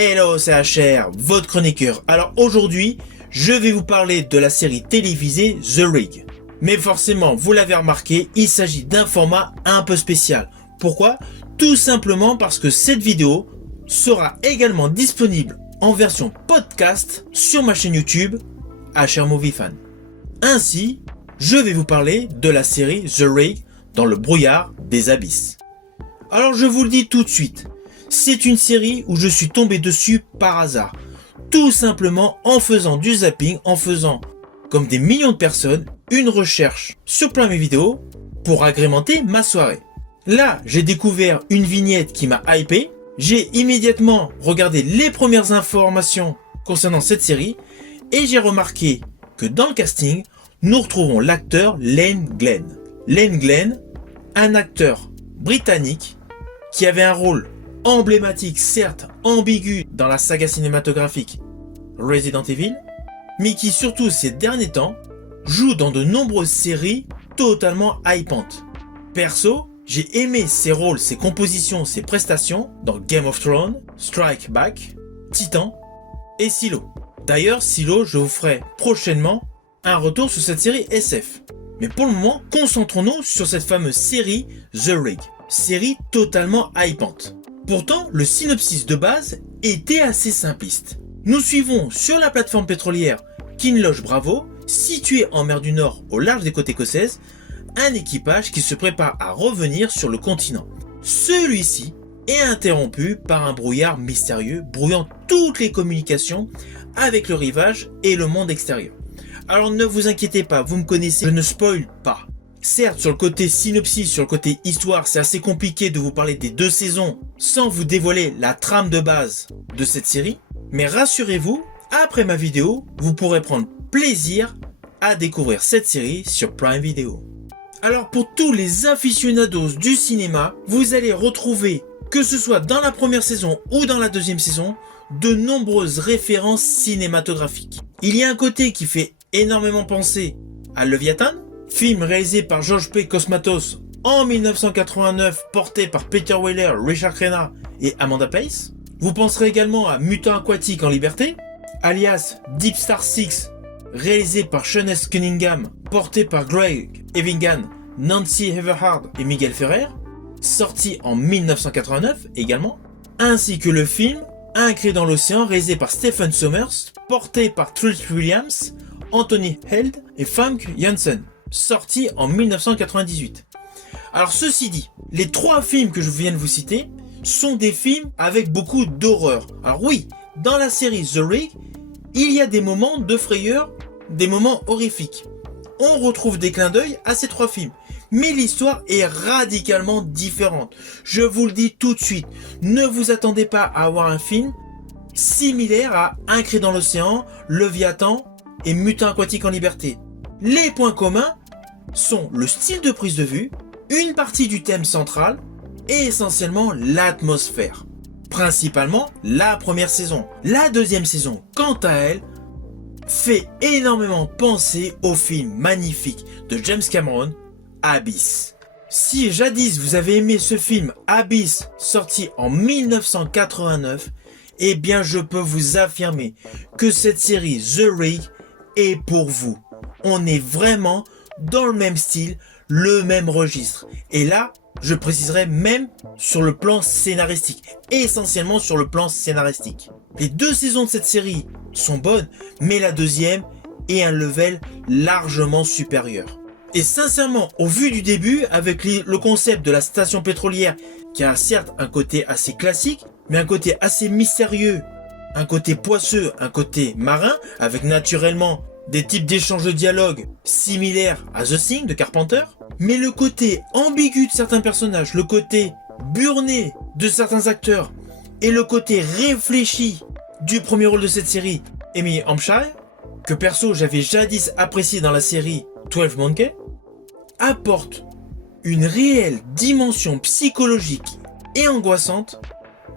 Hello, c'est HR, votre chroniqueur. Alors aujourd'hui, je vais vous parler de la série télévisée The Rig. Mais forcément, vous l'avez remarqué, il s'agit d'un format un peu spécial. Pourquoi ? Tout simplement parce que cette vidéo sera également disponible en version podcast sur ma chaîne YouTube HR Movie Fan. Ainsi, je vais vous parler de la série The Rig dans le brouillard des abysses. Alors je vous le dis tout de suite, c'est une série où je suis tombé dessus par hasard. Tout simplement en faisant du zapping, en faisant, comme des millions de personnes, une recherche sur plein mes vidéos pour agrémenter ma soirée. Là, j'ai découvert une vignette qui m'a hypé. J'ai immédiatement regardé les premières informations concernant cette série et j'ai remarqué que dans le casting, nous retrouvons l'acteur Len Glenn. Len Glenn, un acteur britannique qui avait un rôle emblématique, certes ambigu dans la saga cinématographique Resident Evil, mais qui surtout ces derniers temps joue dans de nombreuses séries totalement hypantes. Perso, j'ai aimé ses rôles, ses compositions, ses prestations dans Game of Thrones, Strike Back, Titan et Silo. D'ailleurs, Silo, je vous ferai prochainement un retour sur cette série SF. Mais pour le moment, concentrons-nous sur cette fameuse série The Rig, série totalement hypante. Pourtant, le synopsis de base était assez simpliste. Nous suivons sur la plateforme pétrolière Kinloch Bravo, située en mer du Nord au large des côtes écossaises, un équipage qui se prépare à revenir sur le continent. Celui-ci est interrompu par un brouillard mystérieux brouillant toutes les communications avec le rivage et le monde extérieur. Alors ne vous inquiétez pas, vous me connaissez, je ne spoil pas. Certes, sur le côté synopsis, sur le côté histoire, c'est assez compliqué de vous parler des 2 saisons sans vous dévoiler la trame de base de cette série. Mais rassurez-vous, après ma vidéo, vous pourrez prendre plaisir à découvrir cette série sur Prime Video. Alors pour tous les aficionados du cinéma, vous allez retrouver, que ce soit dans la première saison ou dans la deuxième saison, de nombreuses références cinématographiques. Il y a un côté qui fait énormément penser à Leviathan, film réalisé par George P. Cosmatos en 1989, porté par Peter Weller, Richard Crenna et Amanda Pays. Vous penserez également à Mutant Aquatique en liberté, alias Deep Star 6, réalisé par Sean S. Cunningham, porté par Greg Evigan, Nancy Everhard et Miguel Ferrer, sorti en 1989 également, ainsi que le film Un cri dans l'océan, réalisé par Stephen Sommers, porté par Truls Williams, Anthony Held et Famke Janssen, sorti en 1998. Alors ceci dit, les 3 films que je viens de vous citer sont des films avec beaucoup d'horreur. Alors oui, dans la série The Rig, il y a des moments de frayeur, des moments horrifiques. On retrouve des clins d'œil à ces 3 films. Mais l'histoire est radicalement différente. Je vous le dis tout de suite, ne vous attendez pas à avoir un film similaire à Un cri dans l'océan, Leviathan et Mutant Aquatique en liberté. Les points communs sont le style de prise de vue, une partie du thème central et essentiellement l'atmosphère. Principalement la première saison. La deuxième saison, quant à elle, fait énormément penser au film magnifique de James Cameron, Abyss. Si jadis vous avez aimé ce film Abyss sorti en 1989, eh bien je peux vous affirmer que cette série The Rig est pour vous. On est vraiment dans le même style, le même registre. Et là, je préciserai même sur le plan scénaristique, essentiellement sur le plan scénaristique. Les 2 saisons de cette série sont bonnes, mais la deuxième est un level largement supérieur. Et sincèrement, au vu du début, avec le concept de la station pétrolière, qui a certes un côté assez classique, mais un côté assez mystérieux, un côté poisseux, un côté marin, avec naturellement des types d'échanges de dialogue similaires à The Thing de Carpenter, mais le côté ambigu de certains personnages, le côté burné de certains acteurs, et le côté réfléchi du premier rôle de cette série, Emily Hampshire, que perso j'avais jadis apprécié dans la série 12 Monkeys, apporte une réelle dimension psychologique et angoissante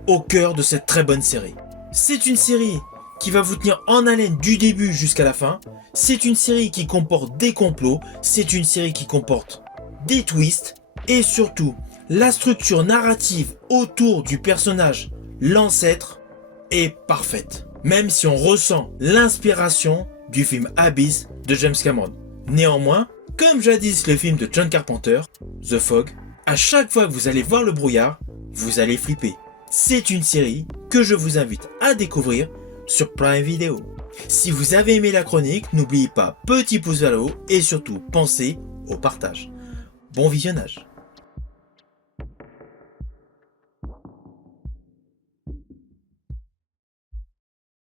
au cœur de cette très bonne série. C'est une série qui va vous tenir en haleine du début jusqu'à la fin. C'est une série qui comporte des complots, c'est une série qui comporte des twists et surtout la structure narrative autour du personnage, l'ancêtre, est parfaite, même si on ressent l'inspiration du film Abyss de James Cameron. Néanmoins, comme jadis le film de John Carpenter, The Fog, à chaque fois que vous allez voir le brouillard, vous allez flipper. C'est une série que je vous invite à découvrir sur Prime Video. Si vous avez aimé la chronique, n'oubliez pas petit pouce vers le haut et surtout pensez au partage. Bon visionnage.